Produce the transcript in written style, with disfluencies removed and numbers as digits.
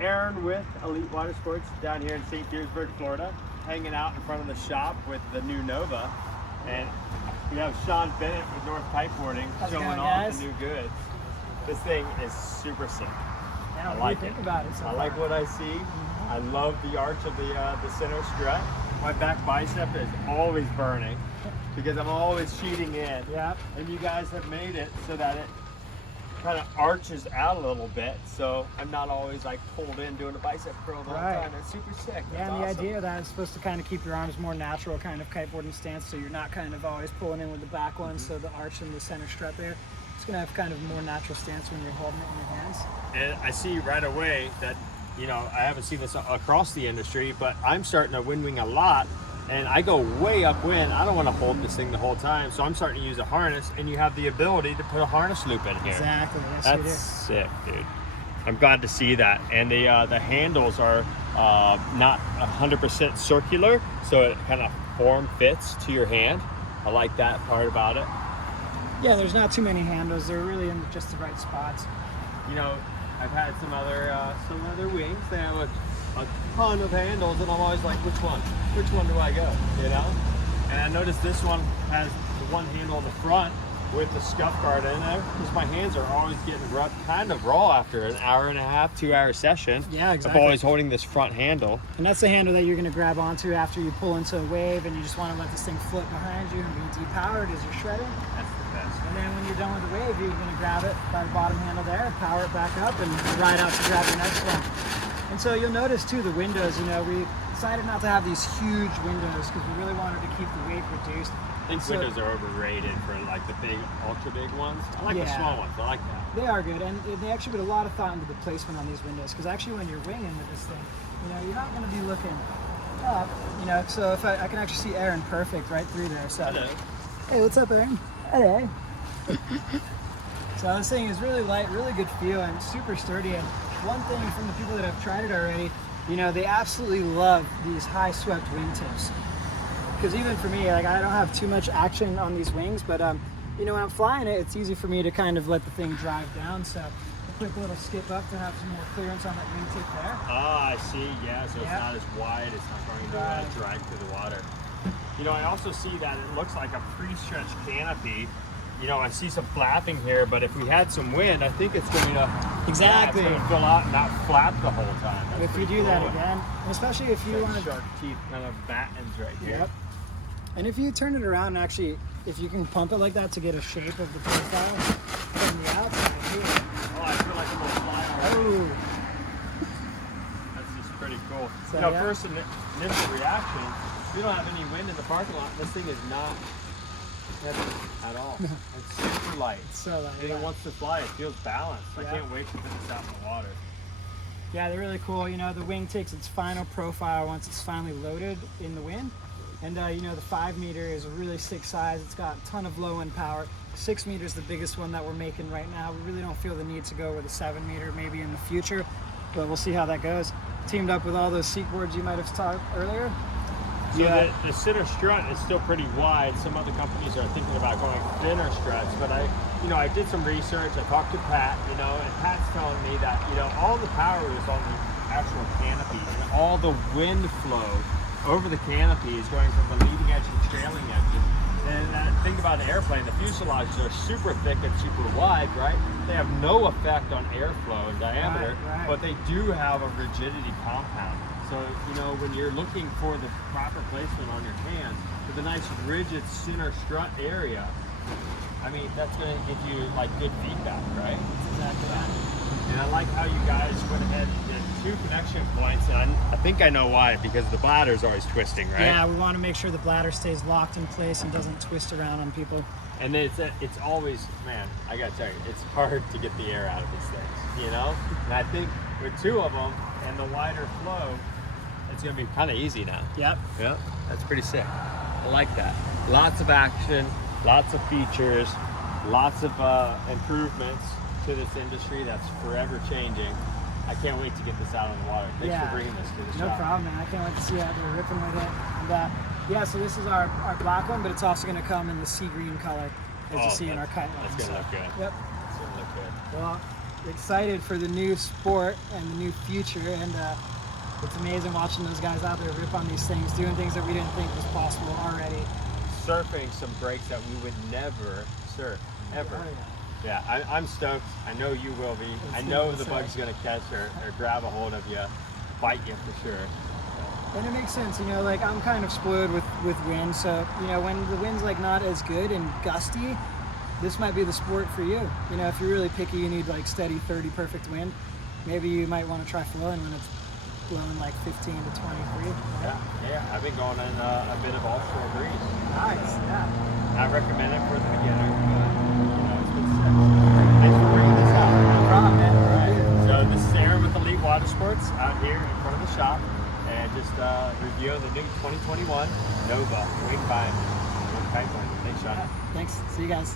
Aaron with Elite Water Sports down here in St. Petersburg, Florida, hanging out in front of the shop with the new Nova. And we have Sean Bennett with North Kiteboarding showing off the new goods. This thing is super sick. Yeah, I like it. Think about it so I like what I see. I love the arch of the center strut. My back bicep is always burning because I'm always sheeting in. Yeah. And you guys have made it so that it kind of arches out a little bit, so I'm not always like pulled in doing a bicep curl the whole time. It's super sick. Yeah, and awesome. the idea that it's supposed to kind of keep your arms more natural kind of kiteboarding stance, so you're not kind of always pulling in with the back one, so the arch and the center strut there, it's going to have kind of a more natural stance when you're holding it in your hands. And I see right away that, you know, I haven't seen this across the industry, but I'm starting to wind wing a lot, and I go way upwind. I don't want to hold this thing the whole time, so I'm starting to use a harness, and you have the ability to put a harness loop in here. Exactly. Yes, That's sick, dude. I'm glad to see that. And the handles are not 100% circular, so it kind of form fits to your hand. I like that part about it. Yeah, there's not too many handles. They're really in just the right spots. You know, I've had some other wings. They have a ton of handles, and I'm always like, which one? Which one do I go? You know? And I noticed this one has the one handle in the front with the scuff guard in there, because my hands are always getting rubbed kind of raw after an hour and a half, 2 hour session. Yeah, exactly. I'm always holding this front handle. And that's the handle that you're going to grab onto after you pull into a wave and you just want to let this thing float behind you and be depowered as you're shredding. That's the best. And then when you're done with the wave, you're going to grab it by the bottom handle there, power it back up, and ride out to grab your next one. And so you'll notice too, the windows, you know, we decided not to have these huge windows because we really wanted to keep the weight reduced. I think windows are overrated for like the big, ultra big ones. I like the small ones. I like that. They are good, and they actually put a lot of thought into the placement on these windows, because actually when you're winging with this thing, you know, you're not going to be looking up, you know, so if I can actually see Aaron perfect right through there. So, hello. Hey, what's up, Aaron? Hey. So this thing is really light, really good feel, and super sturdy. And one thing from the people that have tried it already, you know, they absolutely love these high swept wingtips. Because even for me, like, I don't have too much action on these wings, but you know, when I'm flying it, it's easy for me to kind of let the thing drive down. So a quick little skip up to have some more clearance on that wingtip there. Ah, I see. Yeah, so it's not as wide. It's not going to drag through the water. You know, I also see that it looks like a pre-stretched canopy. You know, I see some flapping here, but if we had some wind, I think it's going to it's going to fill out and not flap the whole time. That's if you do that again, especially if you want to shark teeth kind of battens right here. Yep. And if you turn it around, and actually, if you can pump it like that to get a shape of the profile from the outside here. Oh, I feel like a little fly already. Oh. That's just pretty cool. So, you know, first initial reaction, we don't have any wind in the parking lot. This thing is not heavy at all. It's super light. It's so light. And it wants to fly. It feels balanced. I can't wait to put this out in the water. Yeah, they're really cool. You know, the wing takes its final profile once it's finally loaded in the wind. And you know, the 5 meter is a really sick size. It's got a ton of low end power. 6 meter is the biggest one that we're making right now. We really don't feel the need to go with a 7 meter maybe in the future, but we'll see how that goes. Teamed up with all those seat boards you might have talked earlier. So the center strut is still pretty wide. Some other companies are thinking about going thinner struts, but I did some research. I talked to Pat, you know, and Pat's telling me that, you know, all the power is on the actual canopy, and all the wind flow over the canopy is going from the leading edge to trailing edges. And think about an airplane, the fuselages are super thick and super wide, right? They have no effect on airflow and diameter, but they do have a rigidity compound. So, you know, when you're looking for the proper placement on your hand, with a nice rigid center strut area, I mean, that's going to give you like good feedback, right? That's exactly that. And I like how you guys went ahead and did 2 connection points, and I think I know why, because the bladder is always twisting, right? Yeah, we want to make sure the bladder stays locked in place and doesn't twist around on people. And it's always, man, I gotta tell you, it's hard to get the air out of these things, you know? And I think with 2 of them and the wider flow, it's gonna be kind of easy now. Yep. Yep, that's pretty sick. I like that. Lots of action, lots of features, lots of improvements to this industry that's forever changing. I can't wait to get this out on the water. Thanks for bringing this to the shop. No problem, man. I can't wait to see how they're ripping with it. And yeah, so this is our black one, but it's also going to come in the sea green color, as you see in our kite line. That's going to look good. Yep. It's going to look good. Well, excited for the new sport and the new future, and it's amazing watching those guys out there rip on these things, doing things that we didn't think was possible already. Surfing some breaks that we would never surf, ever. Oh, Yeah, I'm stoked. I know you will be. I know the bug's gonna catch or grab a hold of you, bite you for sure. And it makes sense, you know, like I'm kind of spoiled with wind, so, you know, when the wind's like not as good and gusty, this might be the sport for you. You know, if you're really picky, you need like steady 30 perfect wind, maybe you might want to try flowing when it's blowing like 15 to 23. Yeah, I've been going in a bit of offshore breeze. Nice, yeah. I recommend it for the beginner, but you know, it's been sick. Thanks for bringing this out. No problem, man. All right. So this is Aaron with Elite Water Sports out here in front of the shop, and just reviewing the new 2021 Nova Wing Bind. Thanks, Sean. Thanks. See you guys.